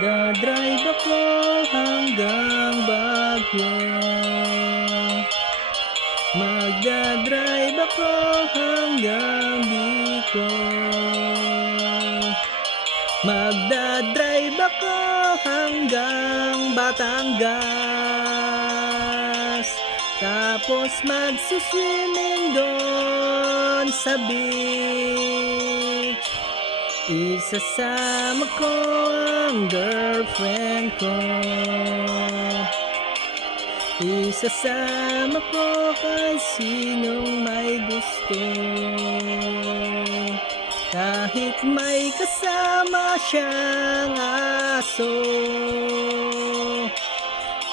Magdadrive ako hanggang Baguio. Magdadrive ako hanggang Bicol. Magdadrive ako hanggang Batangas. Tapos magsuswimming doon sa beach. Isasama ko ang girlfriend ko. Isasama ko kay sinong may gusto. Kahit may kasama siyang aso,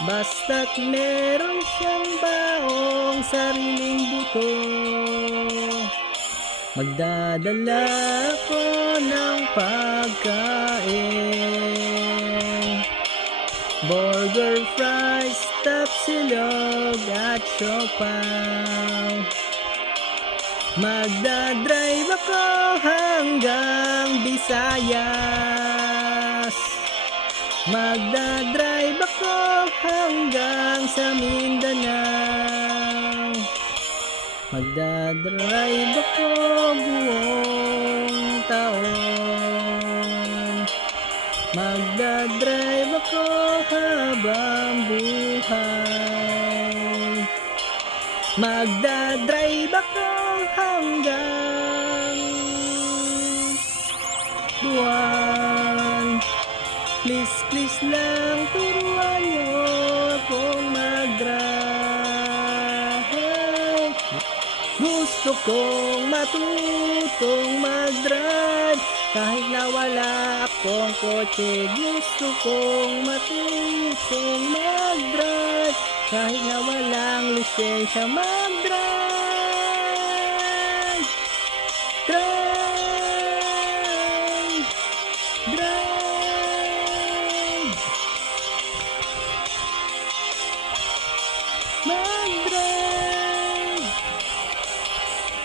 basta't meron siyang baong sariling buto. Magdadala ako ng pagkain, burger, fries, tapsilog at siopaw. Magdadrive ako hanggang Visayas. Magdadrive ako hanggang sa Mindanao. Magdadrive ako buong taon. Magdadrive ako habang buhay. Magdadrive ako hanggang buwan. Please, please lang turuan niyo akong mag-drive. Gusto kong matutong mag-drive kahit na wala akong kotse. Gusto kong matutong mag-drive kahit na walang lisensya mag-drive. Drive, drive, mag-drive,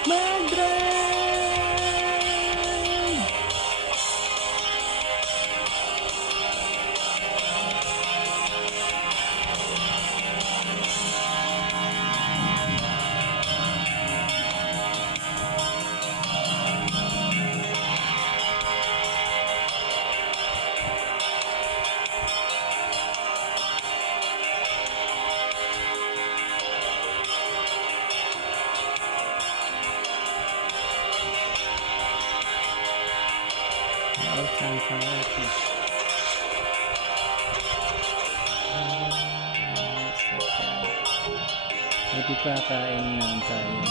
mag-drive. Outside priority. Hindi pa kain ng tayo.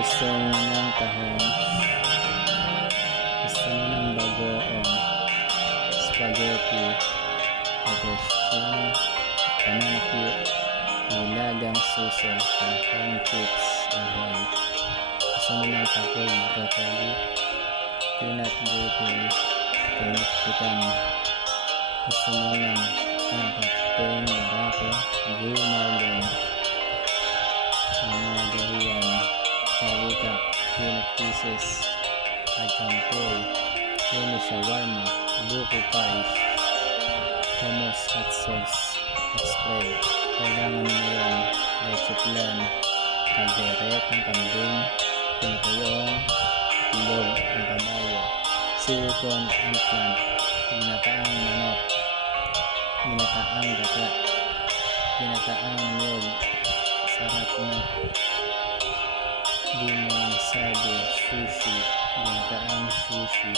Gusto mo ng tahong. Gusto mo ng bagoong. Spaghetti. Tapos yung banana cute. Nilagang suso. Home chips. Gusto mo ng takoy. Broccoli. Peanut brittle, peanut pitan. Gusto mo ng kapeng, barako, gumalong, durian, salika, peanut pieces, kacampoy, yun shawarma, buko pies, hummus, hot sauce, hot spread. Kailangan mo yan, leche plan, kaldereta ng kambing, pinatayong, ilog ng kabayo, silicone implant, ginataang manok, ginataang baka, ginataang niyog, sarap na ginang sabi, sushi, ginataang sushi,